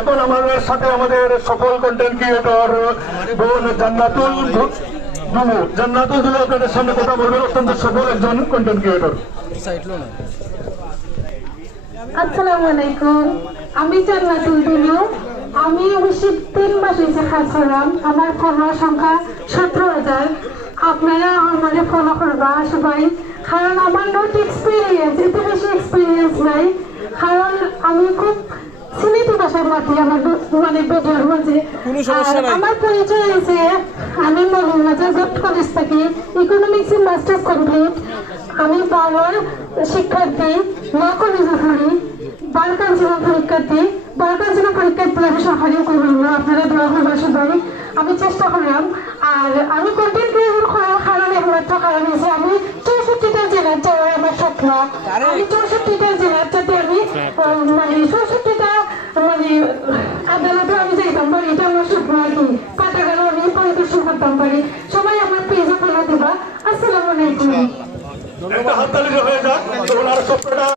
এখন আমাদের সাথে আমাদের সফল কন্টেন্ট ক্রিয়েটর বোন জান্নাতুল আপনাদের সামনে কথা বলবেন। অত্যন্ত সফল একজন কন্টেন্ট ক্রিয়েটর। আসসালামু আলাইকুম, আমি জান্নাতুল দুলু। আমি অবশ্যই 3 মাস হয়েছে কাজ করলাম। আমার ফলোয়ার সংখ্যা 17,000। আপনারা আমার ফলো করবা সবাই, কারণ আমার নট এক্সপিরিয়েন্স, এত বেশি এক্সপিরিয়েন্স নাই। কারণ আমি খুব সিলেটি ভাষার মাধ্যমে আমার মানে ভিডিওর মাঝে আমার পরিচয় হয়েছে। আমি মৌলভীবাজার জট কলেজ থেকে ইকোনমিক্স ইন মাস্টার্স কমপ্লিট। আমি বাবার শিক্ষার্থী, ল কলেজে পড়ি, বার কাউন্সিলর পরীক্ষার্থী। বার কাউন্সিলর পরীক্ষার্থী আমি সহায়ও করলাম, আপনারা দোয়া করবার সবাই। আমি চেষ্টা করলাম। আর আমি কন্টেন্ট ক্রিয়েশন করার কারণে একমাত্র কারণ হয়েছে আমি 64টা জেলার যাওয়ার আমার স্বপ্ন। আমি 64টা জেলার যাতে আমি মানে 64টা মানে আদালতে আমি যাইতাম পারি, এটা আমার স্বপ্ন আর কি। পাঠাগারও আমি পরিদর্শন করতাম পারি। সবাই আমার পেজে ফলো দিবা। আসসালামু আলাইকুম। একটা হাততালি হয়ে যাক, ওনার স্বপ্নটা